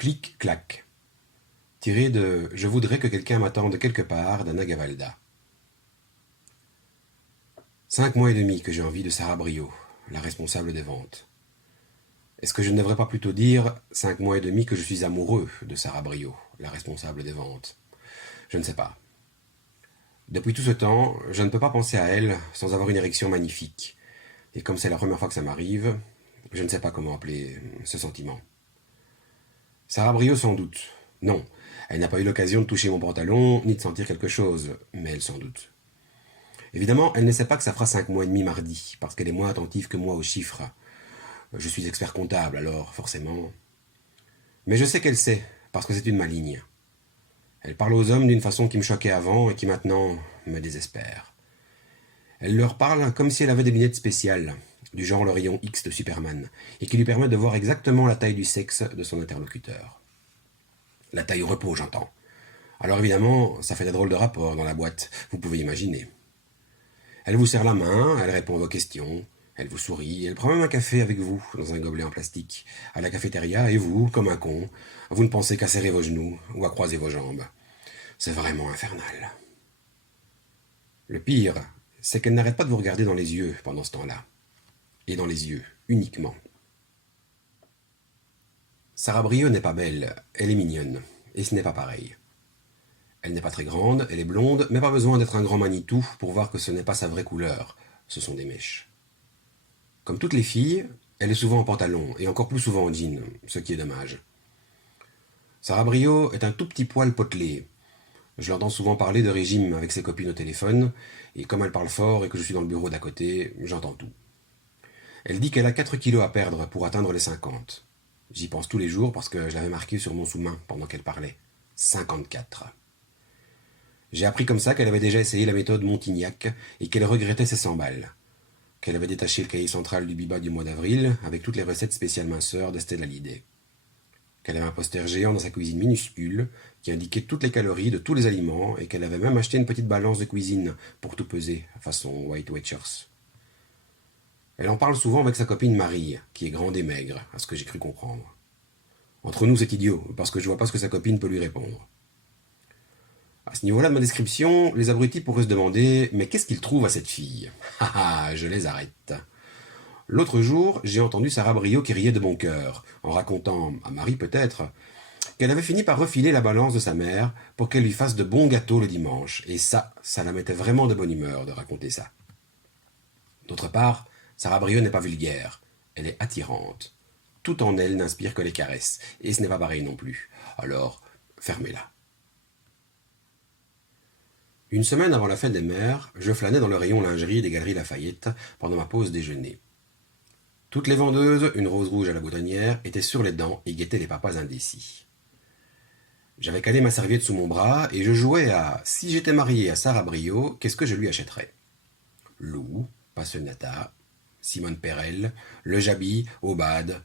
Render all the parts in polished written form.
Clic-clac. Tiré de Je voudrais que quelqu'un m'attende quelque part d'Anna Gavalda. 5 mois et demi que j'ai envie de Sarah Brio, la responsable des ventes. Est-ce que je ne devrais pas plutôt dire 5 mois et demi que je suis amoureux de Sarah Brio, la responsable des ventes? Je ne sais pas. Depuis tout ce temps, je ne peux pas penser à elle sans avoir une érection magnifique. Et comme c'est la première fois que ça m'arrive, je ne sais pas comment appeler ce sentiment. Sarah Brio sans doute. Non, elle n'a pas eu l'occasion de toucher mon pantalon ni de sentir quelque chose, mais elle sans doute. Évidemment, elle ne sait pas que ça fera 5 mois et demi mardi, parce qu'elle est moins attentive que moi aux chiffres. Je suis expert comptable, alors forcément. Mais je sais qu'elle sait, parce que c'est une maligne. Elle parle aux hommes d'une façon qui me choquait avant et qui maintenant me désespère. Elle leur parle comme si elle avait des lunettes spéciales, du genre le rayon X de Superman, et qui lui permettent de voir exactement la taille du sexe de son interlocuteur. La taille au repos, j'entends. Alors évidemment, ça fait des drôles de rapports dans la boîte, vous pouvez imaginer. Elle vous serre la main, elle répond à vos questions, elle vous sourit, elle prend même un café avec vous, dans un gobelet en plastique, à la cafétéria, et vous, comme un con, vous ne pensez qu'à serrer vos genoux ou à croiser vos jambes. C'est vraiment infernal. Le pire, c'est qu'elle n'arrête pas de vous regarder dans les yeux pendant ce temps-là. Et dans les yeux, uniquement. Sarah Brio n'est pas belle, elle est mignonne, et ce n'est pas pareil. Elle n'est pas très grande, elle est blonde, mais pas besoin d'être un grand Manitou pour voir que ce n'est pas sa vraie couleur, ce sont des mèches. Comme toutes les filles, elle est souvent en pantalon, et encore plus souvent en jean, ce qui est dommage. Sarah Brio est un tout petit poil potelé. Je l'entends souvent parler de régime avec ses copines au téléphone, et comme elle parle fort et que je suis dans le bureau d'à côté, j'entends tout. Elle dit qu'elle a 4 kilos à perdre pour atteindre les 50. J'y pense tous les jours parce que je l'avais marqué sur mon sous-main pendant qu'elle parlait. 54. J'ai appris comme ça qu'elle avait déjà essayé la méthode Montignac et qu'elle regrettait ses 100 balles. Qu'elle avait détaché le cahier central du Biba du mois d'avril avec toutes les recettes spéciales minceurs d'Estelle Hallyday. Qu'elle avait un poster géant dans sa cuisine minuscule qui indiquait toutes les calories de tous les aliments et qu'elle avait même acheté une petite balance de cuisine pour tout peser, façon White Watchers. Elle en parle souvent avec sa copine Marie, qui est grande et maigre, à ce que j'ai cru comprendre. Entre nous, c'est idiot, parce que je vois pas ce que sa copine peut lui répondre. À ce niveau-là de ma description, les abrutis pourraient se demander « Mais qu'est-ce qu'ils trouvent à cette fille ?» Ah, je les arrête. L'autre jour, j'ai entendu Sarah Brio qui riait de bon cœur, en racontant, à Marie peut-être, qu'elle avait fini par refiler la balance de sa mère pour qu'elle lui fasse de bons gâteaux le dimanche, et ça la mettait vraiment de bonne humeur de raconter ça. D'autre part, Sarah Brio n'est pas vulgaire, elle est attirante. Tout en elle n'inspire que les caresses, et ce n'est pas pareil non plus. Alors, fermez-la. Une semaine avant la fête des mères, je flânais dans le rayon lingerie des Galeries Lafayette pendant ma pause déjeuner. Toutes les vendeuses, une rose rouge à la boutonnière, étaient sur les dents et guettaient les papas indécis. J'avais calé ma serviette sous mon bras et je jouais à « Si j'étais marié à Sarah Brio, qu'est-ce que je lui achèterais ?» Lou, Passionata, Simone Perel, Le Jabi, Aubade,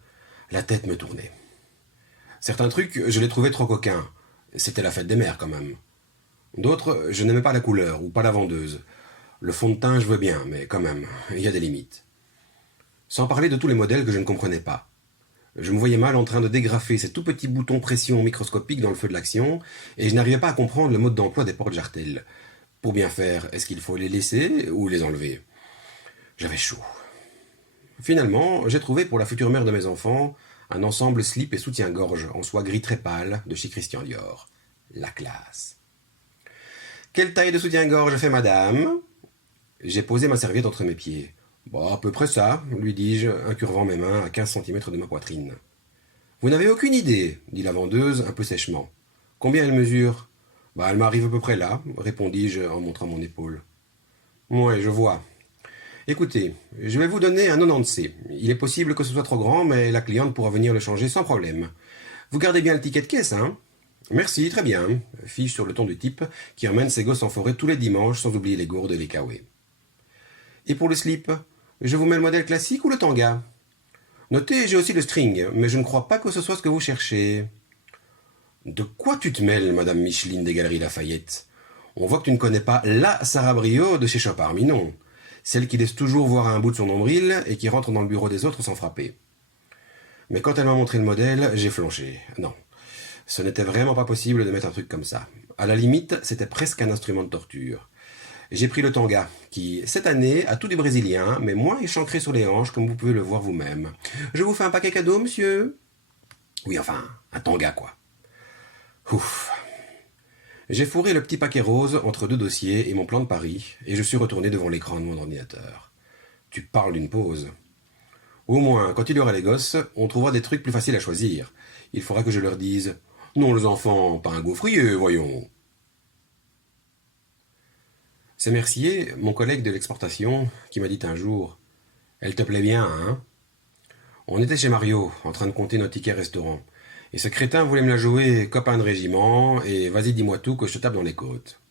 la tête me tournait. Certains trucs, je les trouvais trop coquins. C'était la fête des mères quand même. D'autres, je n'aimais pas la couleur ou pas la vendeuse. Le fond de teint, je veux bien, mais quand même, il y a des limites. Sans parler de tous les modèles que je ne comprenais pas. Je me voyais mal en train de dégrafer ces tout petits boutons pression microscopiques dans le feu de l'action, et je n'arrivais pas à comprendre le mode d'emploi des porte-jartelles. Pour bien faire, est-ce qu'il faut les laisser ou les enlever? J'avais chaud. Finalement, j'ai trouvé pour la future mère de mes enfants un ensemble slip et soutien-gorge en soie gris très pâle de chez Christian Dior. La classe. Quelle taille de soutien-gorge fait madame? J'ai posé ma serviette entre mes pieds. Bon, à peu près ça, lui dis-je, incurvant mes mains à 15 centimètres de ma poitrine. Vous n'avez aucune idée, dit la vendeuse un peu sèchement. Combien elle mesure? Elle m'arrive à peu près là, répondis-je en montrant mon épaule. Ouais, je vois. Écoutez, je vais vous donner un 90C. Il est possible que ce soit trop grand, mais la cliente pourra venir le changer sans problème. Vous gardez bien le ticket de caisse, hein? Merci, très bien, fis-je sur le ton du type qui emmène ses gosses en forêt tous les dimanches sans oublier les gourdes et les kawaii. Et pour le slip, je vous mets le modèle classique ou le tanga? Notez, j'ai aussi le string, mais je ne crois pas que ce soit ce que vous cherchez. De quoi tu te mêles, Madame Micheline des Galeries Lafayette? On voit que tu ne connais pas la Sarah Brio de chez Chopard Minon, celle qui laisse toujours voir un bout de son nombril et qui rentre dans le bureau des autres sans frapper. Mais quand elle m'a montré le modèle, j'ai flanché. Non, Ce n'était vraiment pas possible de mettre un truc comme ça. À la limite, c'était presque un instrument de torture. J'ai pris le tanga, qui, cette année, a tout des Brésiliens, mais moins échancré sur les hanches, comme vous pouvez le voir vous-même. Je vous fais un paquet cadeau, monsieur? Oui, enfin, un tanga, quoi. Ouf. J'ai fourré le petit paquet rose entre deux dossiers et mon plan de Paris, et je suis retourné devant l'écran de mon ordinateur. Tu parles d'une pause. Au moins, quand il y aura les gosses, on trouvera des trucs plus faciles à choisir. Il faudra que je leur dise « Non, les enfants, pas un gaufrier, voyons !» C'est Mercier, mon collègue de l'exportation, qui m'a dit un jour « Elle te plaît bien, hein ?» On était chez Mario, en train de compter nos tickets restaurant. Et ce crétin voulait me la jouer copain de régiment, et vas-y dis-moi tout que je te tape dans les côtes.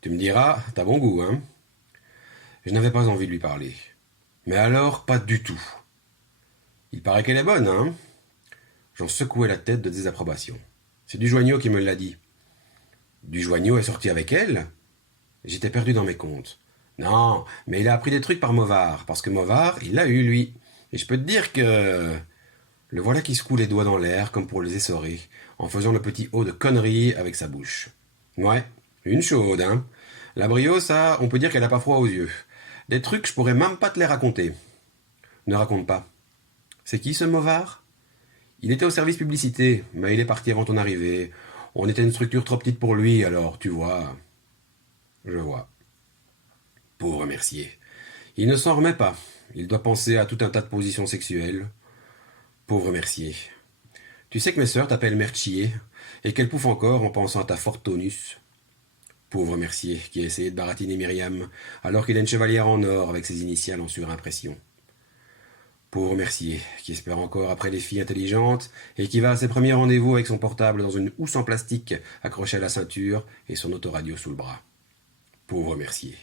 Tu me diras, t'as bon goût, hein? Je n'avais pas envie de lui parler. Mais alors, pas du tout. Il paraît qu'elle est bonne, hein? J'en secouais la tête de désapprobation. C'est Dujoignot qui me l'a dit. Dujoignot est sorti avec elle? J'étais perdu dans mes comptes. Non, mais il a appris des trucs par Movard, parce que Movard, il l'a eu, lui. Et je peux te dire que... Le voilà qui secoue les doigts dans l'air, comme pour les essorer, en faisant le petit haut de conneries avec sa bouche. Ouais, une chaude, hein. La brio, ça, on peut dire qu'elle a pas froid aux yeux. Des trucs, je pourrais même pas te les raconter. Ne raconte pas. C'est qui ce Movard? Il était au service publicité, mais il est parti avant ton arrivée. On était une structure trop petite pour lui, alors, tu vois... Je vois. Pauvre Mercier. Il ne s'en remet pas. Il doit penser à tout un tas de positions sexuelles. Pauvre Mercier. Tu sais que mes sœurs t'appellent Mercier, et qu'elles pouffent encore en pensant à ta forte tonus. Pauvre Mercier, qui a essayé de baratiner Myriam, alors qu'il a une chevalière en or avec ses initiales en surimpression. Pauvre Mercier, qui espère encore après les filles intelligentes, et qui va à ses premiers rendez-vous avec son portable dans une housse en plastique accrochée à la ceinture et son autoradio sous le bras. Pauvre Mercier,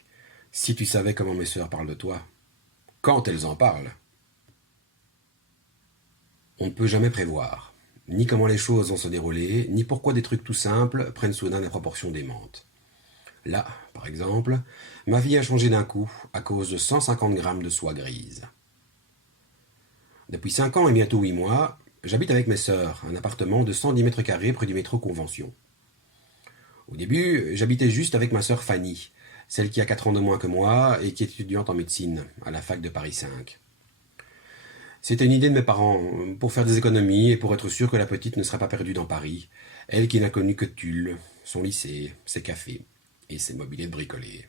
si tu savais comment mes sœurs parlent de toi. Quand elles en parlent. On ne peut jamais prévoir, ni comment les choses vont se dérouler, ni pourquoi des trucs tout simples prennent soudain des proportions démentes. Là, par exemple, ma vie a changé d'un coup à cause de 150 grammes de soie grise. Depuis 5 ans et bientôt 8 mois, j'habite avec mes sœurs, un appartement de 110 mètres carrés près du métro Convention. Au début, j'habitais juste avec ma sœur Fanny, celle qui a 4 ans de moins que moi et qui est étudiante en médecine à la fac de Paris 5. C'était une idée de mes parents, pour faire des économies et pour être sûr que la petite ne serait pas perdue dans Paris, elle qui n'a connu que Tulle, son lycée, ses cafés et ses mobilets de bricolés.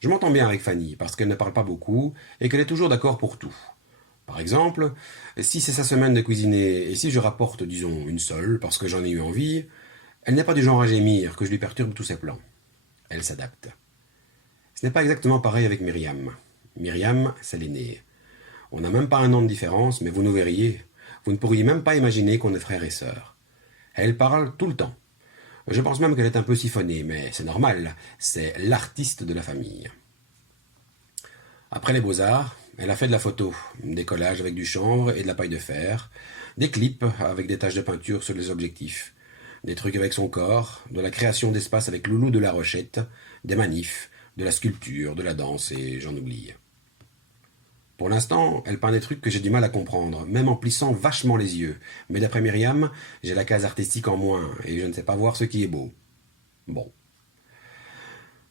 Je m'entends bien avec Fanny, parce qu'elle ne parle pas beaucoup et qu'elle est toujours d'accord pour tout. Par exemple, si c'est sa semaine de cuisiner et si je rapporte, disons, une seule, parce que j'en ai eu envie, elle n'est pas du genre à gémir que je lui perturbe tous ses plans. Elle s'adapte. Ce n'est pas exactement pareil avec Myriam. Myriam, c'est l'aînée. On n'a même pas un an de différence, mais vous nous verriez. Vous ne pourriez même pas imaginer qu'on est frères et sœurs. Elle parle tout le temps. Je pense même qu'elle est un peu siphonnée, mais c'est normal, c'est l'artiste de la famille. Après les beaux-arts, elle a fait de la photo, des collages avec du chanvre et de la paille de fer, des clips avec des taches de peinture sur les objectifs, des trucs avec son corps, de la création d'espace avec Loulou de la Rochette, des manifs, de la sculpture, de la danse et j'en oublie. Pour l'instant, elle peint des trucs que j'ai du mal à comprendre, même en plissant vachement les yeux. Mais d'après Myriam, j'ai la case artistique en moins, et je ne sais pas voir ce qui est beau. Bon.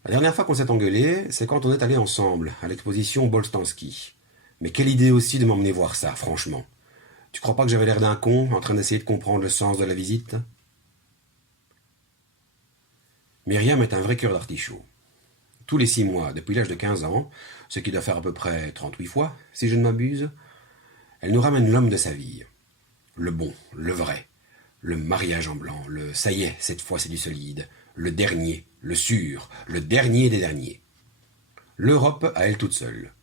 La dernière fois qu'on s'est engueulé, c'est quand on est allé ensemble, à l'exposition Bolstanski. Mais quelle idée aussi de m'emmener voir ça, franchement. Tu crois pas que j'avais l'air d'un con, en train d'essayer de comprendre le sens de la visite? Myriam est un vrai cœur d'artichaut. Tous les 6 mois, depuis l'âge de 15 ans, ce qui doit faire à peu près 38 fois, si je ne m'abuse, elle nous ramène l'homme de sa vie. Le bon, le vrai, le mariage en blanc, le ça y est, cette fois c'est du solide, le dernier, le sûr, le dernier des derniers. L'Europe à elle toute seule.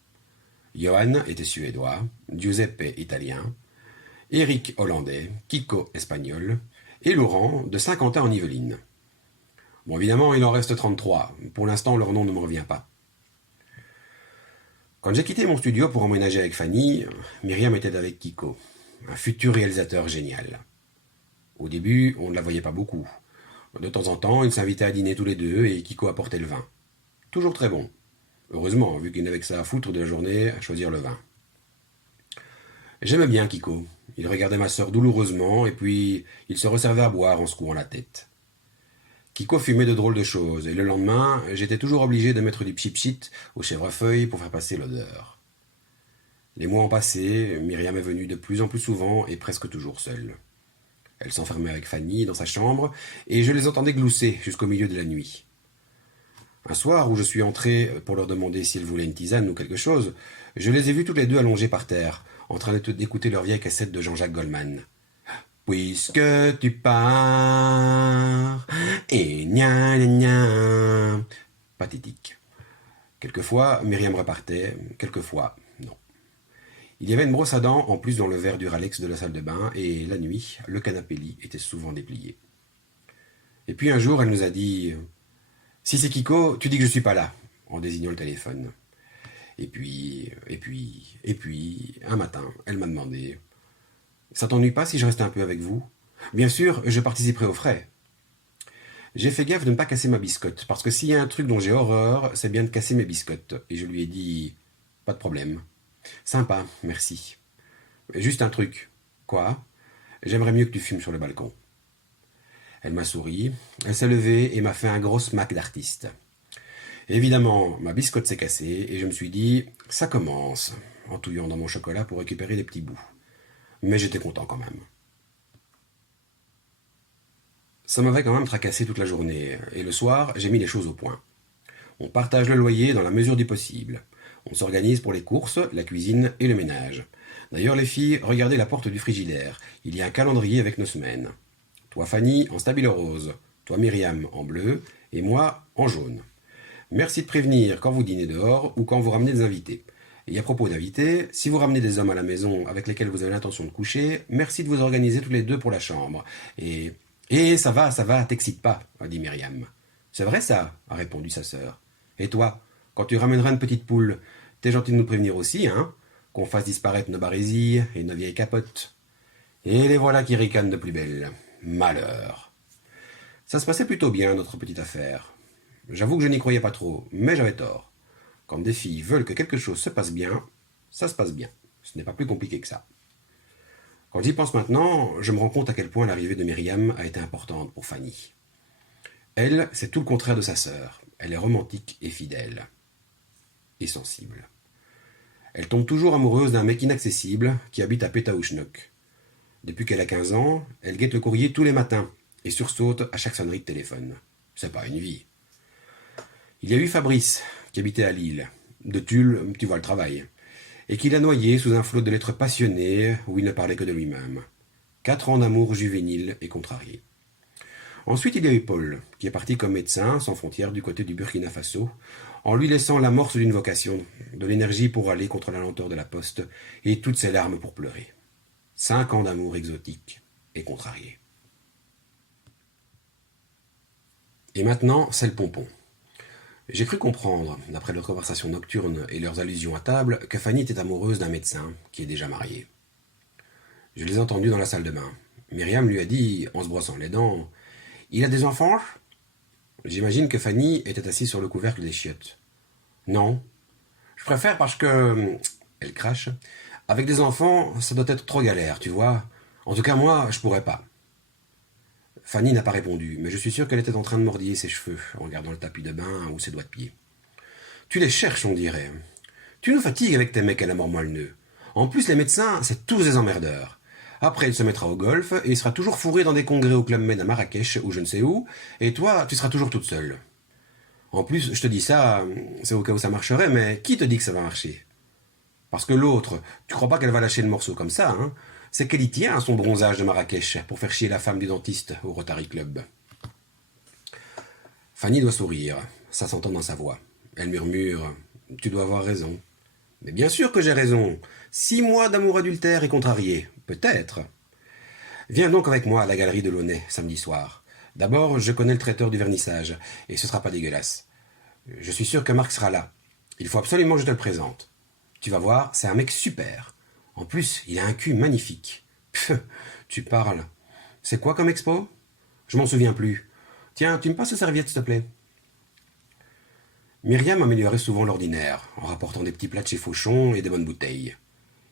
Johan était suédois, Giuseppe italien, Eric hollandais, Kiko espagnol, et Laurent de Saint-Quentin en Yvelines. Bon, évidemment, il en reste 33. Pour l'instant, leur nom ne me revient pas. Quand j'ai quitté mon studio pour emménager avec Fanny, Myriam était avec Kiko, un futur réalisateur génial. Au début, on ne la voyait pas beaucoup. De temps en temps, ils s'invitaient à dîner tous les deux et Kiko apportait le vin. Toujours très bon. Heureusement, vu qu'il n'avait que ça à foutre de la journée à choisir le vin. J'aimais bien Kiko. Il regardait ma sœur douloureusement et puis il se resservait à boire en secouant la tête. Kiko fumait de drôles de choses et le lendemain, j'étais toujours obligé de mettre du pchit au chèvrefeuille pour faire passer l'odeur. Les mois ont passé, Myriam est venue de plus en plus souvent et presque toujours seule. Elle s'enfermait avec Fanny dans sa chambre et je les entendais glousser jusqu'au milieu de la nuit. Un soir où je suis entré pour leur demander s'ils voulaient une tisane ou quelque chose, je les ai vus toutes les deux allongées par terre, en train d'écouter leur vieille cassette de Jean-Jacques Goldman. Puisque tu pars, et gna gna gna. Pathétique. Quelquefois, Myriam repartait, quelquefois, non. Il y avait une brosse à dents en plus dans le verre du Ralex de la salle de bain, et la nuit, le canapé-lit était souvent déplié. Et puis un jour, elle nous a dit si c'est Kiko, tu dis que je suis pas là, en désignant le téléphone. Et puis, un matin, elle m'a demandé ça t'ennuie pas si je restais un peu avec vous? Bien sûr, je participerai aux frais. J'ai fait gaffe de ne pas casser ma biscotte, parce que s'il y a un truc dont j'ai horreur, c'est bien de casser mes biscottes. Et je lui ai dit pas de problème. Sympa, merci. Juste un truc. Quoi? J'aimerais mieux que tu fumes sur le balcon. Elle m'a souri, elle s'est levée et m'a fait un gros smack d'artiste. Évidemment, ma biscotte s'est cassée et je me suis dit ça commence, en touillant dans mon chocolat pour récupérer les petits bouts. Mais j'étais content quand même. Ça m'avait quand même tracassé toute la journée, et le soir, j'ai mis les choses au point. On partage le loyer dans la mesure du possible. On s'organise pour les courses, la cuisine et le ménage. D'ailleurs, les filles, regardez la porte du frigidaire. Il y a un calendrier avec nos semaines. Toi, Fanny, en stabilo rose. Toi, Myriam, en bleu. Et moi, en jaune. Merci de prévenir quand vous dînez dehors ou quand vous ramenez des invités. Et à propos d'invités, si vous ramenez des hommes à la maison avec lesquels vous avez l'intention de coucher, merci de vous organiser tous les deux pour la chambre. Et ça va, t'excite pas, a dit Myriam. C'est vrai ça, a répondu sa sœur. Et toi, quand tu ramèneras une petite poule, t'es gentil de nous prévenir aussi, hein? Qu'on fasse disparaître nos barésilles et nos vieilles capotes. Et les voilà qui ricanent de plus belle. Malheur. Ça se passait plutôt bien, notre petite affaire. J'avoue que je n'y croyais pas trop, mais j'avais tort. Quand des filles veulent que quelque chose se passe bien, ça se passe bien. Ce n'est pas plus compliqué que ça. Quand j'y pense maintenant, je me rends compte à quel point l'arrivée de Myriam a été importante pour Fanny. Elle, c'est tout le contraire de sa sœur. Elle est romantique et fidèle. Et sensible. Elle tombe toujours amoureuse d'un mec inaccessible qui habite à Pétaouchnok. Depuis qu'elle a 15 ans, elle guette le courrier tous les matins et sursaute à chaque sonnerie de téléphone. C'est pas une vie. Il y a eu Fabrice, qui habitait à Lille. De Tulle, tu vois le travail. Et qui l'a noyé sous un flot de lettres passionnées où il ne parlait que de lui-même. 4 ans d'amour juvénile et contrarié. Ensuite, il y a eu Paul, qui est parti comme médecin sans frontières du côté du Burkina Faso, en lui laissant l'amorce d'une vocation, de l'énergie pour aller contre la lenteur de la poste et toutes ses larmes pour pleurer. 5 ans d'amour exotique et contrarié. Et maintenant, c'est le pompon. J'ai cru comprendre, d'après leurs conversations nocturnes et leurs allusions à table, que Fanny était amoureuse d'un médecin qui est déjà marié. Je les ai entendus dans la salle de bain. Myriam lui a dit, en se brossant les dents, « Il a des enfants ?» J'imagine que Fanny était assise sur le couvercle des chiottes. « Non. Je préfère parce que... » Elle crache. « Avec des enfants, ça doit être trop galère, tu vois. En tout cas, moi, je pourrais pas. » Fanny n'a pas répondu, mais je suis sûr qu'elle était en train de mordiller ses cheveux, en regardant le tapis de bain ou ses doigts de pied. Tu les cherches, on dirait. Tu nous fatigues avec tes mecs à la mort moelle-nœud. En plus, les médecins, c'est tous des emmerdeurs. Après, il se mettra au golf, et il sera toujours fourré dans des congrès au Club Med à Marrakech, ou je ne sais où, et toi, tu seras toujours toute seule. En plus, je te dis ça, c'est au cas où ça marcherait, mais qui te dit que ça va marcher? Parce que l'autre, tu crois pas qu'elle va lâcher le morceau comme ça, hein? C'est qu'elle y tient à son bronzage de Marrakech pour faire chier la femme du dentiste au Rotary Club. Fanny doit sourire, ça s'entend dans sa voix. Elle murmure « Tu dois avoir raison. » Mais bien sûr que j'ai raison. 6 mois d'amour adultère et contrarié. Peut-être. Viens donc avec moi à la galerie de Launay, samedi soir. D'abord, je connais le traiteur du vernissage, et ce sera pas dégueulasse. Je suis sûr que Marc sera là. Il faut absolument que je te le présente. Tu vas voir, c'est un mec super. En plus, il a un cul magnifique. Pff, tu parles. C'est quoi comme expo? Je m'en souviens plus. Tiens, tu me passes la serviette, s'il te plaît. Myriam améliorait souvent l'ordinaire, en rapportant des petits plats de chez Fauchon et des bonnes bouteilles.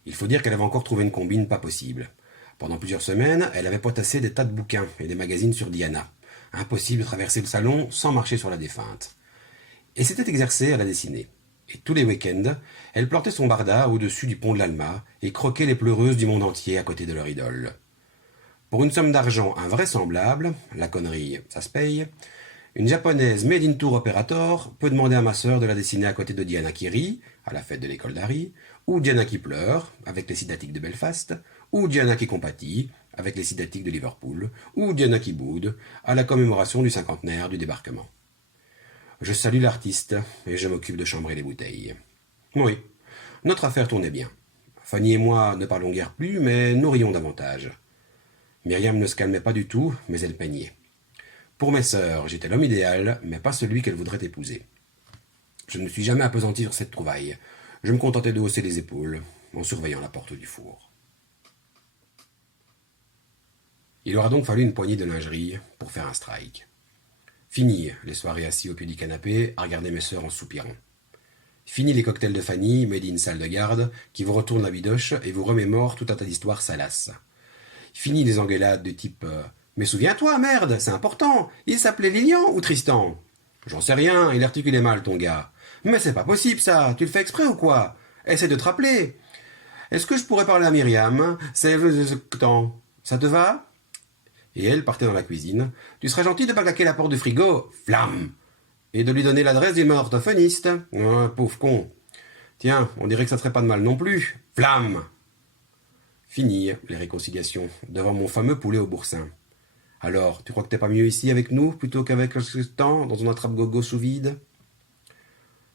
Il faut dire qu'elle avait encore trouvé une combine pas possible. Pendant plusieurs semaines, elle avait potassé des tas de bouquins et des magazines sur Diana. Impossible de traverser le salon sans marcher sur la défunte. Et s'était exercée à la dessiner. Et tous les week-ends, elle plantait son barda au-dessus du pont de l'Alma et croquait les pleureuses du monde entier à côté de leur idole. Pour une somme d'argent invraisemblable, la connerie, ça se paye, une japonaise made in tour operator peut demander à ma sœur de la dessiner à côté de Diana qui rit, à la fête de l'école d'Harry, ou Diana qui pleure, avec les sidatiques de Belfast, ou Diana qui compatit, avec les sidatiques de Liverpool, ou Diana qui boude, à la commémoration du cinquantenaire du débarquement. Je salue l'artiste, et je m'occupe de chambrer les bouteilles. Oui, notre affaire tournait bien. Fanny et moi ne parlons guère plus, mais nous rions davantage. Myriam ne se calmait pas du tout, mais elle peignait. Pour mes sœurs, j'étais l'homme idéal, mais pas celui qu'elles voudraient épouser. Je ne me suis jamais appesanti sur cette trouvaille. Je me contentais de hausser les épaules, en surveillant la porte du four. Il aura donc fallu une poignée de lingerie pour faire un strike. Fini les soirées assis au pied du canapé à regarder mes sœurs en soupirant. Fini les cocktails de Fanny, made in salle de garde, qui vous retournent la bidoche et vous remémorent tout un tas d'histoires salaces. Fini les engueulades de type mais souviens-toi, merde, c'est important, il s'appelait Lilian ou Tristan? J'en sais rien, il articulait mal, ton gars. Mais c'est pas possible, ça, tu le fais exprès ou quoi? Essaie de te rappeler. Est-ce que je pourrais parler à Myriam? C'est temps. Ça te va? Et elle partait dans la cuisine. Tu serais gentil de pas claquer la porte du frigo, flamme! Et de lui donner l'adresse du orthophoniste. Ah, pauvre con. Tiens, on dirait que ça serait pas de mal non plus. Flamme! Fini les réconciliations, devant mon fameux poulet au boursin. Alors, tu crois que t'es pas mieux ici avec nous, plutôt qu'avec le temps, dans un attrape-gogo sous vide?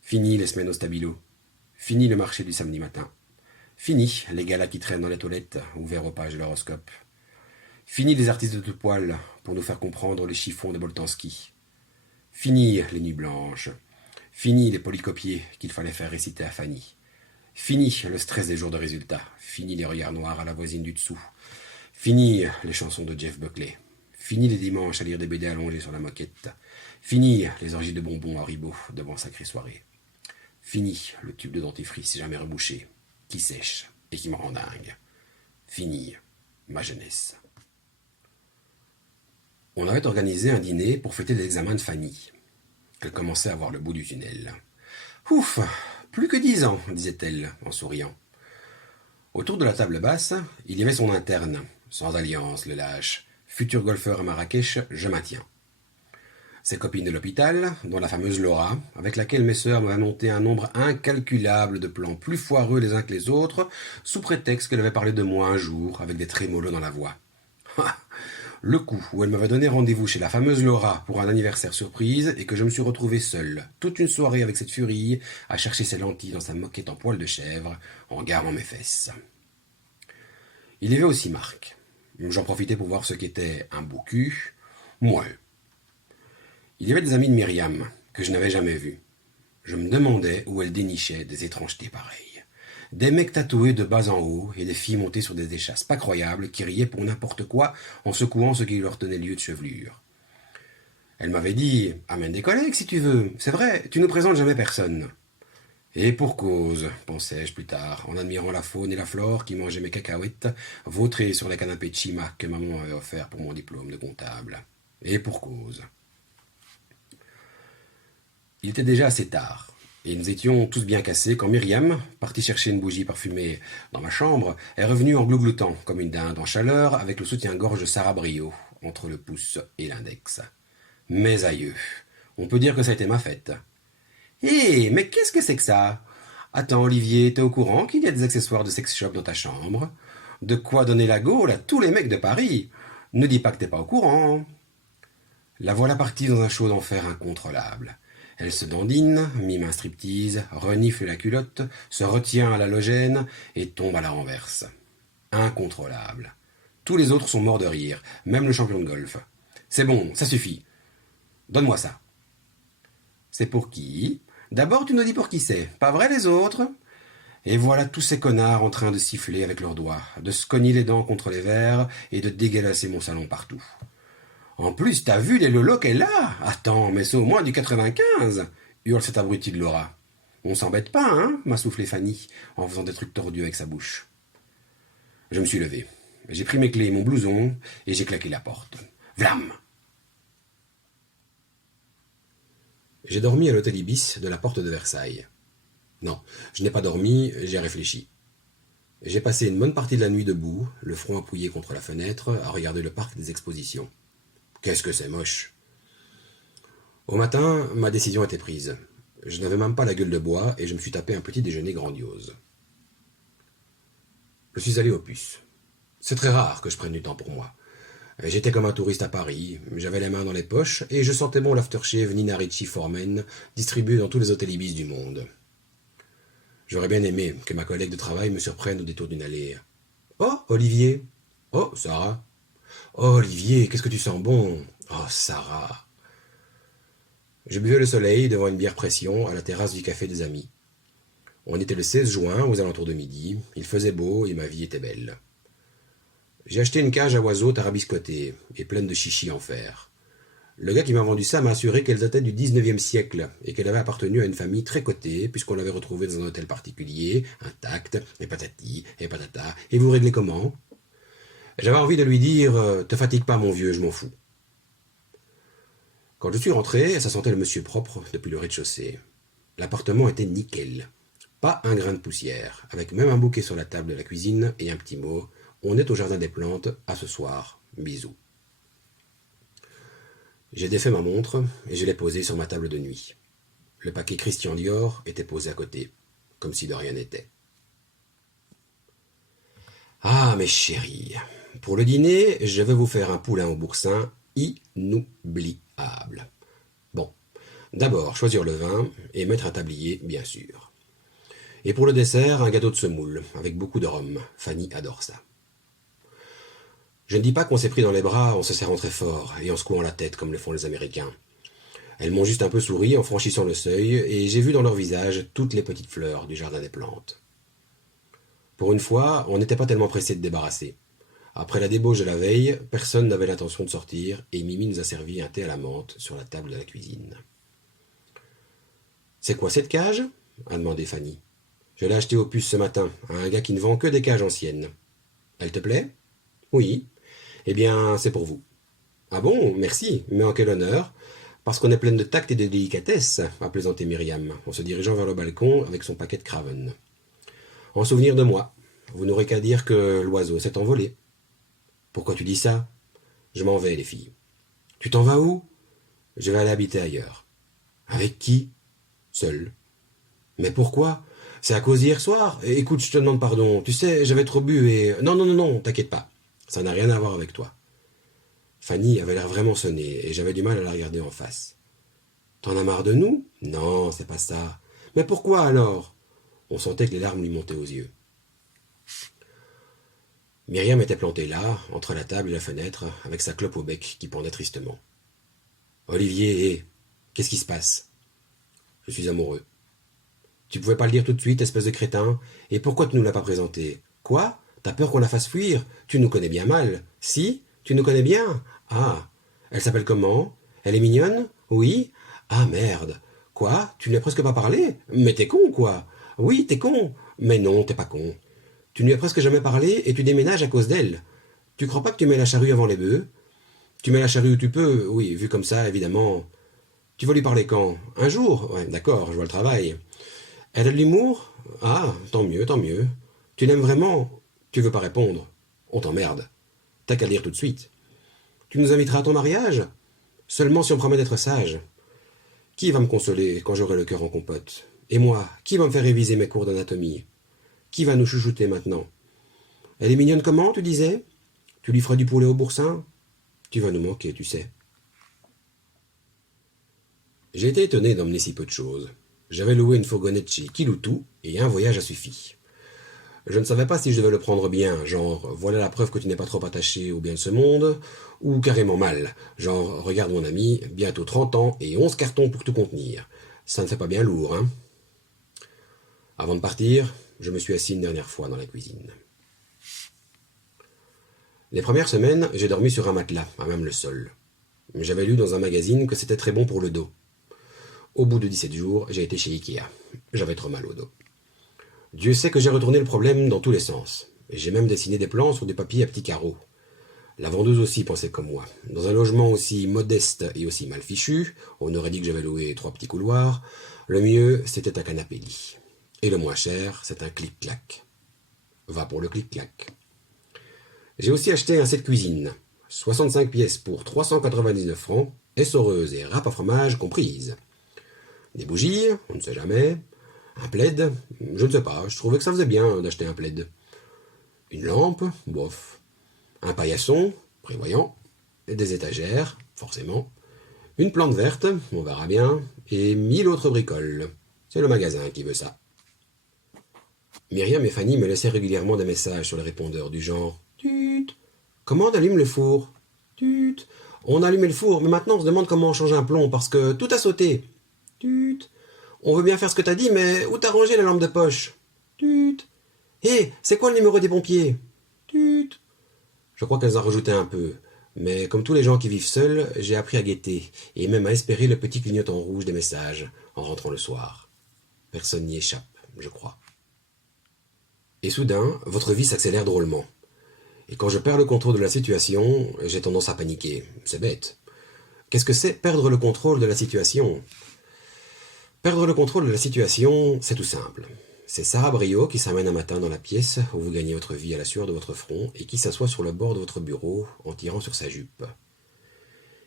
Fini les semaines au stabilo. Fini le marché du samedi matin. Fini les galas qui traînent dans les toilettes, ouverts aux pages de l'horoscope. Fini les artistes de tout poil, pour nous faire comprendre les chiffons de Boltanski. Fini les nuits blanches. Fini les polycopiés qu'il fallait faire réciter à Fanny. Fini le stress des jours de résultats. Fini les regards noirs à la voisine du dessous. Fini les chansons de Jeff Buckley. Fini les dimanches à lire des BD allongés sur la moquette. Fini les orgies de bonbons à Haribo devant sacrée soirée. Fini le tube de dentifrice jamais rebouché, qui sèche et qui me rend dingue. Fini ma jeunesse. On avait organisé un dîner pour fêter l'examen de Fanny. Elle commençait à voir le bout du tunnel. Ouf, plus que 10 ans, disait-elle en souriant. Autour de la table basse, il y avait son interne, sans alliance, le lâche. Futur golfeur à Marrakech, je maintiens. Ses copines de l'hôpital, dont la fameuse Laura, avec laquelle mes sœurs m'avaient monté un nombre incalculable de plans plus foireux les uns que les autres, sous prétexte qu'elle avait parlé de moi un jour, avec des trémolos dans la voix. Le coup où elle m'avait donné rendez-vous chez la fameuse Laura pour un anniversaire surprise et que je me suis retrouvé seul, toute une soirée avec cette furie, à chercher ses lentilles dans sa moquette en poil de chèvre, en garant mes fesses. Il y avait aussi Marc. J'en profitais pour voir ce qu'était un beau cul. Moi. Il y avait des amis de Myriam, que je n'avais jamais vus. Je me demandais où elle dénichait des étrangetés pareilles. Des mecs tatoués de bas en haut et des filles montées sur des échasses pas croyables qui riaient pour n'importe quoi en secouant ce qui leur tenait lieu de chevelure. Elle m'avait dit « Amène des collègues si tu veux, c'est vrai, tu ne présentes jamais personne. » Et pour cause, pensais-je plus tard, en admirant la faune et la flore qui mangeaient mes cacahuètes, vautrées sur les canapés de chima que maman avait offert pour mon diplôme de comptable. Et pour cause. Il était déjà assez tard, et nous étions tous bien cassés quand Myriam, partie chercher une bougie parfumée dans ma chambre, est revenue en glougloutant comme une dinde en chaleur avec le soutien-gorge de Sarah Brio entre le pouce et l'index. Mes aïeux, on peut dire que ça a été ma fête. Hé, mais qu'est-ce que c'est que ça? Attends, Olivier, t'es au courant qu'il y a des accessoires de sex shop dans ta chambre? De quoi donner la gaule à tous les mecs de Paris? Ne dis pas que t'es pas au courant. La voilà partie dans un chaud d'enfer incontrôlable. Elle se dandine, mime un striptease, renifle la culotte, se retient à l'halogène et tombe à la renverse. Incontrôlable. Tous les autres sont morts de rire, même le champion de golf. C'est bon, ça suffit. Donne-moi ça. C'est pour qui? D'abord, tu nous dis pour qui c'est, pas vrai les autres? Et voilà tous ces connards en train de siffler avec leurs doigts, de se cogner les dents contre les verres et de dégueulasser mon salon partout. En plus, t'as vu les lolos qu'elle a? Attends, mais c'est au moins du 95, hurle cet abruti de Laura. On s'embête pas, hein, m'a soufflé Fanny, en faisant des trucs tordus avec sa bouche. Je me suis levé. J'ai pris mes clés et mon blouson et j'ai claqué la porte. Vlam! J'ai dormi à l'hôtel Ibis de la porte de Versailles. Non, je n'ai pas dormi, j'ai réfléchi. J'ai passé une bonne partie de la nuit debout, le front appuyé contre la fenêtre, à regarder le parc des expositions. Qu'est-ce que c'est moche! Au matin, ma décision était prise. Je n'avais même pas la gueule de bois et je me suis tapé un petit déjeuner grandiose. Je suis allé au Puce. C'est très rare que je prenne du temps pour moi. J'étais comme un touriste à Paris, j'avais les mains dans les poches et je sentais bon l'aftershave Nina Ricci Formen distribué dans tous les hôtels Ibis du monde. J'aurais bien aimé que ma collègue de travail me surprenne au détour d'une allée. « Oh, Olivier !»« Oh, Sarah !»« Oh, Olivier, qu'est-ce que tu sens bon !»« Oh, Sarah !» Je buvais le soleil devant une bière pression à la terrasse du café des amis. On était le 16 juin, aux alentours de midi, il faisait beau et ma vie était belle. J'ai acheté une cage à oiseaux tarabiscotée et pleine de chichis en fer. Le gars qui m'a vendu ça m'a assuré qu'elle datait du 19e siècle et qu'elle avait appartenu à une famille très cotée puisqu'on l'avait retrouvée dans un hôtel particulier, intacte, et patati, et patata, et vous réglez comment? J'avais envie de lui dire « Te fatigue pas mon vieux, je m'en fous ». Quand je suis rentré, ça sentait le monsieur propre depuis le rez-de-chaussée. L'appartement était nickel. Pas un grain de poussière, avec même un bouquet sur la table de la cuisine et un petit mot « On est au jardin des plantes, à ce soir, bisous ». J'ai défait ma montre et je l'ai posée sur ma table de nuit. Le paquet Christian Dior était posé à côté, comme si de rien n'était. Ah, mes chéris, pour le dîner, je vais vous faire un poulain au boursin inoubliable. Bon, d'abord choisir le vin et mettre un tablier, bien sûr. Et pour le dessert, un gâteau de semoule, avec beaucoup de rhum. Fanny adore ça. Je ne dis pas qu'on s'est pris dans les bras en se serrant très fort et en secouant la tête comme le font les Américains. Elles m'ont juste un peu souri en franchissant le seuil et j'ai vu dans leur visage toutes les petites fleurs du jardin des plantes. Pour une fois, on n'était pas tellement pressé de débarrasser. Après la débauche de la veille, personne n'avait l'intention de sortir et Mimi nous a servi un thé à la menthe sur la table de la cuisine. « C'est quoi cette cage ?» a demandé Fanny. « Je l'ai achetée au Puce ce matin, à un gars qui ne vend que des cages anciennes. »« Elle te plaît ?»« Oui. »« Eh bien, c'est pour vous. »« Ah bon, merci, mais en quel honneur ? Parce qu'on est pleine de tact et de délicatesse, » a plaisanté Myriam, en se dirigeant vers le balcon avec son paquet de Craven. « En souvenir de moi, vous n'aurez qu'à dire que l'oiseau s'est envolé. »« Pourquoi tu dis ça ? » ?»« Je m'en vais, les filles. »« Tu t'en vas où ? » ?»« Je vais aller habiter ailleurs. »« Avec qui ? » ?»« Seul. »« Mais pourquoi ? C'est à cause d'hier soir ? Écoute, je te demande pardon. Tu sais, j'avais trop bu et... Non, t'inquiète pas. Ça n'a rien à voir avec toi. Fanny avait l'air vraiment sonnée et j'avais du mal à la regarder en face. T'en as marre de nous ? Non, c'est pas ça. Mais pourquoi alors ? On sentait que les larmes lui montaient aux yeux. Myriam était plantée là, entre la table et la fenêtre, avec sa clope au bec qui pendait tristement. Olivier, qu'est-ce qui se passe ? Je suis amoureux. Tu pouvais pas le dire tout de suite, espèce de crétin ? Et pourquoi tu nous l'as pas présenté ? Quoi ? T'as peur qu'on la fasse fuir ? Tu nous connais bien mal. Si ? Tu nous connais bien ? Ah, elle s'appelle comment ? Elle est mignonne ? Oui ? Ah merde. Quoi ? Tu ne lui as presque pas parlé ? Mais t'es con, quoi ? Oui, t'es con. Mais non, t'es pas con. Tu ne lui as presque jamais parlé et tu déménages à cause d'elle. Tu crois pas que tu mets la charrue avant les bœufs ? Tu mets la charrue où tu peux, oui, vu comme ça, évidemment. Tu vas lui parler quand ? Un jour ? Ouais, d'accord, je vois le travail. Elle a de l'humour ? Ah, tant mieux, tant mieux. Tu l'aimes vraiment ? Tu veux pas répondre ? On t'emmerde. T'as qu'à le dire tout de suite. Tu nous inviteras à ton mariage ? Seulement si on promet d'être sage. Qui va me consoler quand j'aurai le cœur en compote ? Et moi, qui va me faire réviser mes cours d'anatomie ? Qui va nous chouchouter maintenant ? Elle est mignonne comment, tu disais ? Tu lui feras du poulet au boursin ? Tu vas nous manquer, tu sais. J'ai été étonné d'emmener si peu de choses. J'avais loué une fourgonnette chez Kiloutou et un voyage a suffi. Je ne savais pas si je devais le prendre bien, genre voilà la preuve que tu n'es pas trop attaché au bien de ce monde, ou carrément mal, genre regarde mon ami, bientôt 30 ans et 11 cartons pour tout contenir. Ça ne fait pas bien lourd, hein ? Avant de partir, je me suis assis une dernière fois dans la cuisine. Les premières semaines, j'ai dormi sur un matelas, à même le sol. J'avais lu dans un magazine que c'était très bon pour le dos. Au bout de 17 jours, j'ai été chez Ikea. J'avais trop mal au dos. Dieu sait que j'ai retourné le problème dans tous les sens. J'ai même dessiné des plans sur des papiers à petits carreaux. La vendeuse aussi pensait comme moi. Dans un logement aussi modeste et aussi mal fichu, on aurait dit que j'avais loué 3 petits couloirs, le mieux, c'était un canapé-lit. Et le moins cher, c'est un clic-clac. Va pour le clic-clac. J'ai aussi acheté un set cuisine. 65 pièces pour 399 francs, essoreuse et râpe à fromage comprises. Des bougies, on ne sait jamais. Un plaid, je ne sais pas, je trouvais que ça faisait bien d'acheter un plaid. Une lampe, bof. Un paillasson, prévoyant. Des étagères, forcément. Une plante verte, on verra bien. Et 1000 autres bricoles. C'est le magasin qui veut ça. Myriam et Fanny me laissaient régulièrement des messages sur le répondeur du genre « Tut, comment on allume le four ? Tut, on a allumé le four, mais maintenant on se demande comment on change un plomb parce que tout a sauté. Tut, on veut bien faire ce que t'as dit, mais où t'as rangé la lampe de poche ? Tut, hé, c'est quoi le numéro des pompiers ? Tut. » Je crois qu'elles en rajoutaient un peu, mais comme tous les gens qui vivent seuls, j'ai appris à guetter et même à espérer le petit clignotant rouge des messages en rentrant le soir. Personne n'y échappe, je crois. Et soudain, votre vie s'accélère drôlement. Et quand je perds le contrôle de la situation, j'ai tendance à paniquer. C'est bête. Qu'est-ce que c'est perdre le contrôle de la situation ? Perdre le contrôle de la situation, c'est tout simple. C'est Sarah Brio qui s'amène un matin dans la pièce où vous gagnez votre vie à la sueur de votre front et qui s'assoit sur le bord de votre bureau en tirant sur sa jupe.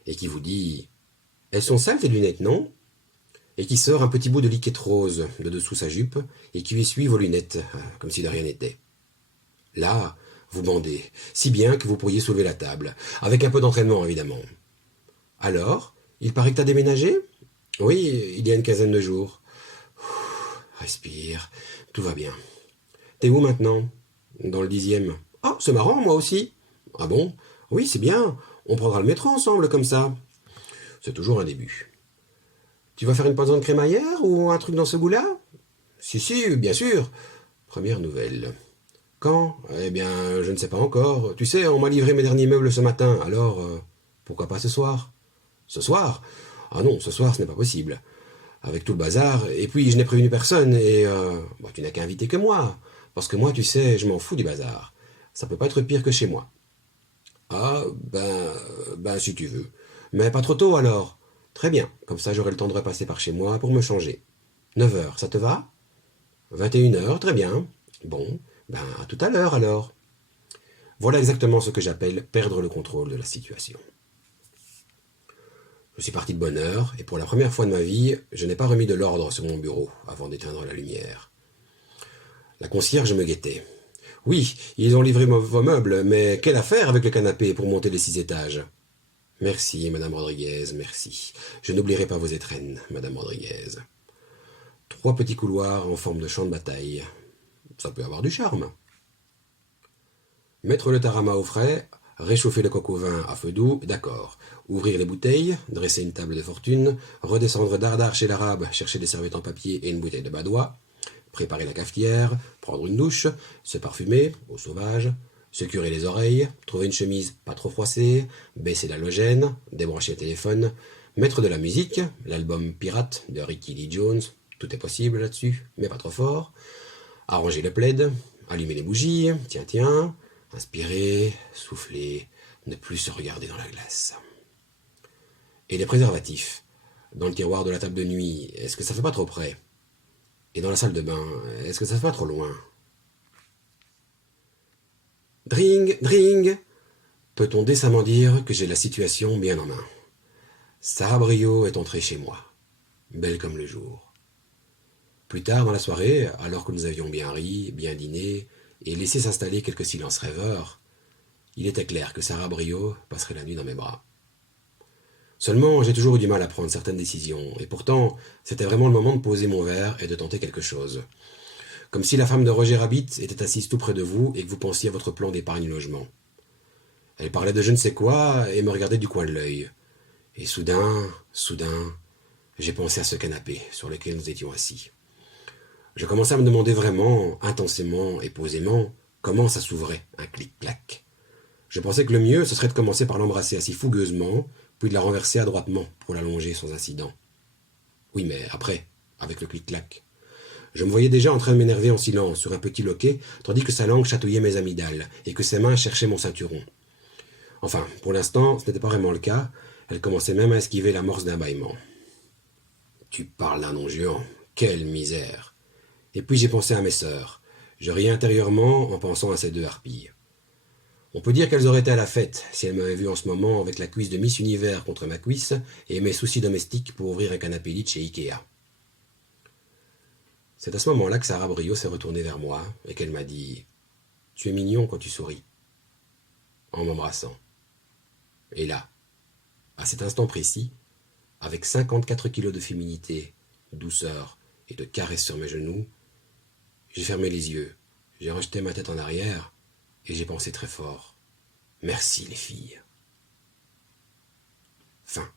Et qui vous dit « Elles sont sales tes lunettes, non ?» et qui sort un petit bout de liquide rose de dessous sa jupe et qui essuie vos lunettes, comme si de rien n'était. Là, vous bandez, si bien que vous pourriez soulever la table, avec un peu d'entraînement évidemment. Alors, il paraît que t'as déménagé ? Oui, il y a une quinzaine de jours. Respire, tout va bien. T'es où maintenant ? Dans le 10e. Ah, c'est marrant, moi aussi. Ah bon ? Oui, c'est bien, on prendra le métro ensemble comme ça. C'est toujours un début. Tu vas faire une poisson de crémaillère ou un truc dans ce goût-là ? Si, bien sûr. Première nouvelle. Quand ? Eh bien, je ne sais pas encore. Tu sais, on m'a livré mes derniers meubles ce matin, alors pourquoi pas ce soir ? Ce soir ? Ah non, ce soir, ce n'est pas possible. Avec tout le bazar, et puis je n'ai prévenu personne, et tu n'as qu'à inviter que moi. Parce que moi, tu sais, je m'en fous du bazar. Ça peut pas être pire que chez moi. Ah, si tu veux. Mais pas trop tôt alors. Très bien, comme ça j'aurai le temps de repasser par chez moi pour me changer. 9h, ça te va ? 21h, très bien. Bon, à tout à l'heure alors. Voilà exactement ce que j'appelle perdre le contrôle de la situation. Je suis parti de bonne heure, et pour la première fois de ma vie, je n'ai pas remis de l'ordre sur mon bureau avant d'éteindre la lumière. La concierge me guettait. Oui, ils ont livré vos meubles, mais quelle affaire avec le canapé pour monter les 6 étages ? Merci, Madame Rodriguez, merci. Je n'oublierai pas vos étrennes, Madame Rodriguez. 3 petits couloirs en forme de champ de bataille. Ça peut avoir du charme. Mettre le tarama au frais, réchauffer le coq au vin à feu doux, d'accord. Ouvrir les bouteilles, dresser une table de fortune, redescendre dardard chez l'arabe, chercher des serviettes en papier et une bouteille de badois, préparer la cafetière, prendre une douche, se parfumer, au sauvage, se curer les oreilles, trouver une chemise pas trop froissée, baisser l'halogène, débrancher le téléphone, mettre de la musique, l'album Pirate de Ricky Lee Jones, tout est possible là-dessus, mais pas trop fort, arranger le plaid, allumer les bougies, tiens, inspirer, souffler, ne plus se regarder dans la glace. Et les préservatifs, dans le tiroir de la table de nuit, est-ce que ça fait pas trop près ? Et dans la salle de bain, est-ce que ça fait pas trop loin ? Dring, dring ! Peut-on décemment dire que j'ai la situation bien en main ? Sarah Brio est entrée chez moi, belle comme le jour. Plus tard dans la soirée, alors que nous avions bien ri, bien dîné, et laissé s'installer quelques silences rêveurs, il était clair que Sarah Brio passerait la nuit dans mes bras. Seulement, j'ai toujours eu du mal à prendre certaines décisions, et pourtant, c'était vraiment le moment de poser mon verre et de tenter quelque chose. Comme si la femme de Roger Rabbit était assise tout près de vous et que vous pensiez à votre plan d'épargne logement. Elle parlait de je ne sais quoi et me regardait du coin de l'œil. Et soudain, j'ai pensé à ce canapé sur lequel nous étions assis. Je commençais à me demander vraiment, intensément et posément, comment ça s'ouvrait, un clic-clac. Je pensais que le mieux, ce serait de commencer par l'embrasser assez fougueusement, puis de la renverser adroitement pour l'allonger sans incident. Oui, mais après, avec le clic-clac. Je me voyais déjà en train de m'énerver en silence sur un petit loquet, tandis que sa langue chatouillait mes amygdales et que ses mains cherchaient mon ceinturon. Enfin, pour l'instant, ce n'était pas vraiment le cas. Elle commençait même à esquiver l'amorce d'un bâillement. Tu parles d'un non-géant. Quelle misère. Et puis j'ai pensé à mes sœurs. Je riais intérieurement en pensant à ces deux harpies. On peut dire qu'elles auraient été à la fête si elles m'avaient vu en ce moment avec la cuisse de Miss Univers contre ma cuisse et mes soucis domestiques pour ouvrir un canapé lit chez Ikea. C'est à ce moment-là que Sarah Brio s'est retournée vers moi et qu'elle m'a dit « Tu es mignon quand tu souris », en m'embrassant. Et là, à cet instant précis, avec 54 kilos de féminité, de douceur et de caresse sur mes genoux, j'ai fermé les yeux, j'ai rejeté ma tête en arrière et j'ai pensé très fort. Merci les filles. Fin.